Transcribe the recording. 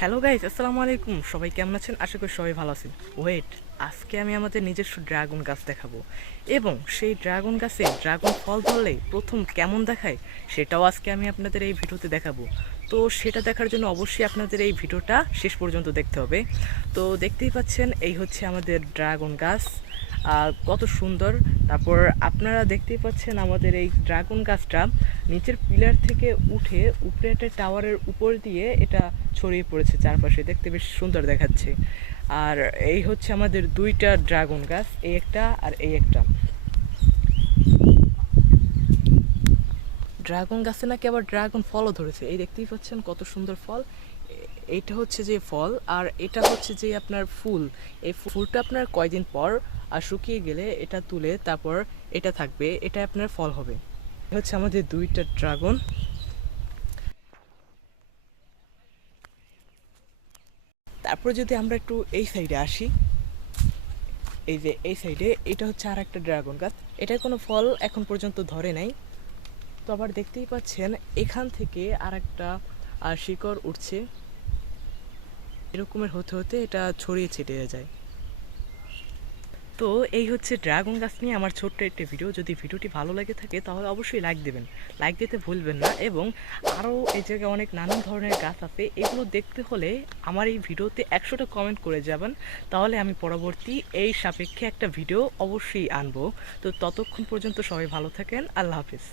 Hello guys, আসসালামু আলাইকুম। সবাই কেমন আছেন? আশা করি সবাই ভালো আছেন। ওয়েট, আজকে আমি আমাদের নিজস্ব ড্রাগন গাছ দেখাবো এবং সেই ড্রাগন গাছে ড্রাগন ফল ধরলে প্রথম কেমন দেখায় সেটাও আজকে আমি আপনাদের এই ভিডিওতে দেখাবো। তো সেটা দেখার জন্য অবশ্যই আপনাদের এই ভিডিওটা শেষ পর্যন্ত দেখতে হবে। তো দেখতেই পাচ্ছেন, এই হচ্ছে আমাদের ড্রাগন গাছ, কত সুন্দর। তারপর আপনারা দেখতেই পাচ্ছেন আমাদের এই ড্রাগন গাছটা নিচের পিলার থেকে উঠে উপরে একটা টাওয়ারের উপর দিয়ে এটা ছড়িয়ে পড়েছে চারপাশে, দেখতে বেশ সুন্দর দেখাচ্ছে। আর এই হচ্ছে আমাদের দুইটা ড্রাগন গাছ, এই একটা আর এই একটা। ড্রাগন গাছে নাকি আবার ড্রাগন ফলও ধরেছে, এই দেখতেই পাচ্ছেন কত সুন্দর ফল। এইটা হচ্ছে যে ফল, আর এটা হচ্ছে যে আপনার ফুল। এই ফুলটা আপনার কয়দিন পর আর শুকিয়ে গেলে এটা তুলে তারপর এটা থাকবে, এটা আপনার ফল হবে। হচ্ছে আমাদের দুইটা ড্রাগন। তারপর যদি আমরা একটু এই সাইডে আসি, এই যে এই সাইডে এটা হচ্ছে আর একটা ড্রাগন গাছ, এটার কোনো ফল এখন পর্যন্ত ধরে নাই। তো আবার দেখতেই পাচ্ছেন এখান থেকে আর একটা শিকড় উঠছে, এরকমের হতে হতে এটা ছড়িয়ে ছিটিয়ে যায়। তো এই হচ্ছে ড্রাগন গাছ নিয়ে আমার ছোট্ট একটা ভিডিও। যদি ভিডিওটি ভালো লাগে থাকে তাহলে অবশ্যই লাইক দেবেন, লাইক দিতে ভুলবেন না। এবং আরও এই জায়গায় অনেক নানান ধরনের গাছ আছে, এগুলো দেখতে হলে আমার এই ভিডিওতে 100টা কমেন্ট করে যাবেন, তাহলে আমি পরবর্তী এই সাপেক্ষে একটা ভিডিও অবশ্যই আনবো। তো ততক্ষণ পর্যন্ত সবাই ভালো থাকেন, আল্লাহ হাফিজ।